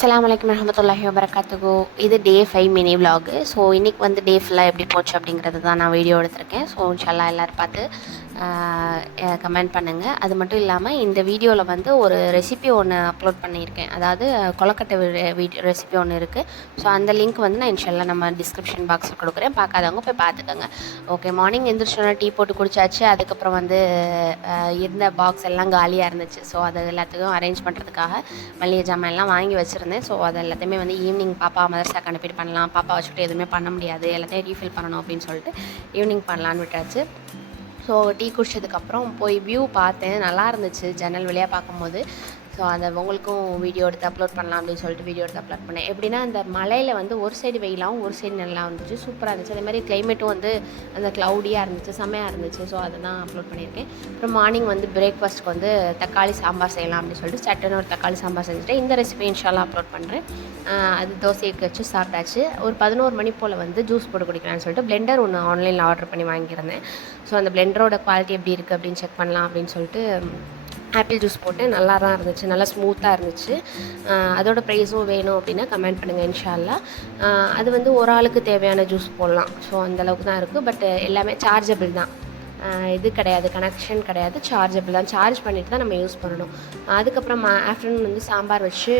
அஸ்ஸலாமு அலைக்கும் வரஹ்மத்துல்லாஹி வபரகாத்துஹு. இது டே 5 மினி விலாகு. ஸோ இன்றைக்கி வந்து டே ஃபுல்லாக எப்படி போச்சு அப்படிங்கிறது தான் நான் வீடியோ எடுத்திருக்கேன். ஸோ இன்ஷால்லா எல்லோரும் பார்த்து கமெண்ட் பண்ணுங்கள். அது மட்டும் இல்லாமல் இந்த வீடியோவில் வந்து ஒரு ரெசிபி ஒன்று அப்லோட் பண்ணியிருக்கேன். அதாவது கொலக்கட்டை வீடியோ ரெசிபி ஒன்று இருக்குது. ஸோ அந்த லிங்க் வந்து நான் இன்ஷால்லா நம்ம டிஸ்கிரிப்ஷன் பாக்ஸில் கொடுக்குறேன். பார்க்காதவங்க போய் பார்த்துக்கோங்க. ஓகே, மார்னிங் எந்திரிச்சோன்னா டீ போட்டு குடிச்சாச்சு. அதுக்கப்புறம் வந்து இருந்த பாக்ஸ் எல்லாம் காலியாக இருந்துச்சு. ஸோ அது எல்லாத்துக்கும் அரேஞ்ச் பண்ணுறதுக்காக மளிகை ஜாமான் எல்லாம் வாங்கி வச்சுருந்தேன். ஸோ அது எல்லாத்தையுமே வந்து ஈவினிங் பாப்பா மதரசாக்கு அனுப்பிட்டு பண்ணலாம், பாப்பா வச்சுக்கிட்டு எதுவுமே பண்ண முடியாது, எல்லாத்தையும் ரீஃபில் பண்ணணும் அப்படின்னு சொல்லிட்டு ஈவினிங் பண்ணலான்னு விட்டாச்சு. ஸோ டீ குடிச்சதுக்கப்புறம் போய் வியூ பார்த்தேன், நல்லா இருந்துச்சு ஜன்னல் வழியாக பார்க்கும்போது. ஸோ அதை உங்களுக்கும் வீடியோ எடுத்து அப்லோட் பண்ணலாம் அப்படின்னு சொல்லிட்டு வீடியோ எடுத்து அப்லோட் பண்ணேன். எப்படின்னா அந்த மலையில் வந்து ஒரு சைடு வெயிலாகவும் ஒரு சைடு நல்லா இருந்துச்சு, சூப்பராக இருந்துச்சு. அதே மாதிரி கிளைமேட்டும் வந்து அந்த க்ளவுடியாக இருந்துச்சு, செம்மையாக இருந்துச்சு. ஸோ அதை தான் அப்லோட் பண்ணியிருக்கேன். அப்புறம் மார்னிங் வந்து பிரேக்ஃபாஸ்ட்டுக்கு வந்து தக்காளி சாம்பார் செய்யலாம் அப்படின்னு சொல்லிட்டு சட்டுன்னு ஒரு தக்காளி சாம்பார் செஞ்சுட்டேன். இந்த ரெசிபி இன்ஷால்லா அப்லோட் பண்ணுறேன். அது தோசைக்கு வச்சு சாப்பிட்டாச்சு. ஒரு 11 மணி போல் வந்து ஜூஸ் போட்டு குடிக்கலான்னு சொல்லிட்டு பிளெண்டர் ஒன்று ஆன்லைனில் ஆர்டர் பண்ணி வாங்கியிருந்தேன். ஸோ அந்த பிளெண்டரோட குவாலிட்டி எப்படி இருக்குது அப்படின்னு செக் பண்ணலாம் அப்படின்னு சொல்லிட்டு ஆப்பிள் ஜூஸ் போட்டு நல்லா தான் இருந்துச்சு, நல்லா ஸ்மூத்தாக இருந்துச்சு. அதோட ப்ரைஸும் வேணும் அப்படின்னா கமெண்ட் பண்ணுங்கள் இன்ஷால்லா. அது வந்து ஒரு ஆளுக்கு தேவையான ஜூஸ் போடலாம். ஸோ அந்தளவுக்கு தான் இருக்குது. பட் எல்லாமே சார்ஜபிள் தான், இது கிடையாது, கனெக்ஷன் கிடையாது, சார்ஜபிள் தான். சார்ஜ் பண்ணிவிட்டு தான் நம்ம யூஸ் பண்ணணும். அதுக்கப்புறம் ஆஃப்டர்நூன் வந்து சாம்பார் வச்சு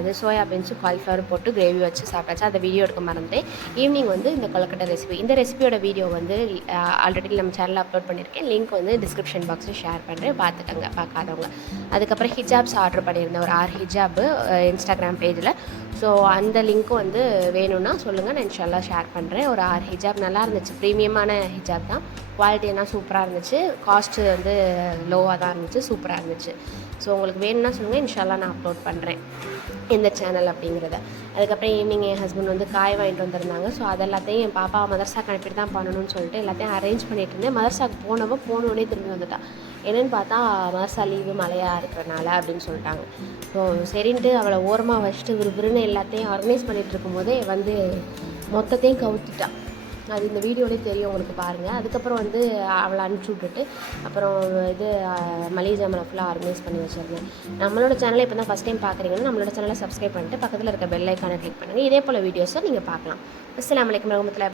இது சோயா பீன்ஸு காலிஃப்ளவர் போட்டு கிரேவி வச்சு சாப்பிட்டாச்சு. அதை வீடியோ எடுக்க மறந்துட்டேன். ஈவினிங் வந்து இந்த கொலக்கட்டை ரெசிபி, இந்த ரெசிபியோட வீடியோ வந்து ஆல்ரெடி நம்ம சேனலில் அப்லோட் பண்ணியிருக்கேன். லிங்க் வந்து டிஸ்கிரிப்ஷன் பாக்ஸில் ஷேர் பண்ணுறேன், பார்த்துக்கங்க பார்க்காதவங்க. அதுக்கப்புறம் ஹிஜாப்ஸ் ஆர்டர் பண்ணியிருந்தேன், ஒரு 6 ஹிஜாபு இன்ஸ்டாகிராம் பேஜில். ஸோ அந்த லிங்க்கும் வந்து வேணும்னா சொல்லுங்கள், நான் இன்ஷால்லா ஷேர் பண்ணுறேன். ஒரு 6 ஹிஜாப் நல்லா இருந்துச்சு, ப்ரீமியமான ஹிஜாப் தான். குவாலிட்டி எல்லாம் சூப்பராக இருந்துச்சு, காஸ்ட்டு வந்து லோவாக தான் இருந்துச்சு, சூப்பராக இருந்துச்சு. ஸோ உங்களுக்கு வேணும்னா சொல்லுங்கள், இன்ஷால்லா நான் அப்லோட் பண்ணுறேன் இந்த சேனல் அப்படிங்கிறத. அதுக்கப்புறம் ஈவினிங் என் ஹஸ்பண்ட் வந்து காய் வாங்கிட்டு வந்திருந்தாங்க. ஸோ அதெல்லாத்தையும் என் பாப்பா மதரசாக்கு அனுப்பிட்டு தான் பண்ணணும்னு சொல்லிட்டு எல்லாத்தையும் அரேஞ்ச் பண்ணிட்டு இருந்தேன். மதரசாக்கு போனோடனே திரும்பி வந்துட்டான். என்னென்னு பார்த்தா மதரசா லீவு மழையாக இருக்கிறனால அப்படின்னு சொல்லிட்டாங்க. ஸோ சரின்ட்டு அவளை ஓரமாக வச்சுட்டு விறுவிறுன்னு எல்லாத்தையும் ஆர்கனைஸ் பண்ணிகிட்டு இருக்கும்போதே வந்து மொத்தத்தையும் கவுத்துட்டான். அது இந்த வீடியோலேயே தெரியும் உங்களுக்கு, பாருங்கள். அதுக்கப்புறம் வந்து அவளை அனுப்பிச்சி விட்டுட்டு அப்புறம் இது மளிகை ஜாமான் ஃபுல்லாக ஆர்கனைஸ் பண்ணி வச்சுருந்தேன். நம்மளோட சேனலை இப்போ தான் ஃபஸ்ட் டைம் பார்க்குறீங்கன்னா நம்மளோட சேனலை சப்ஸ்கிரைப் பண்ணிட்டு பக்கத்தில் இருக்க பெல் ஐக்கானை கிளிக் பண்ணுங்கள். இதே போல் வீடியோஸை நீங்கள் பார்க்கலாம். அஸ்ஸலாமு அலைக்கும் வரஹ்மத்துல்லாஹி.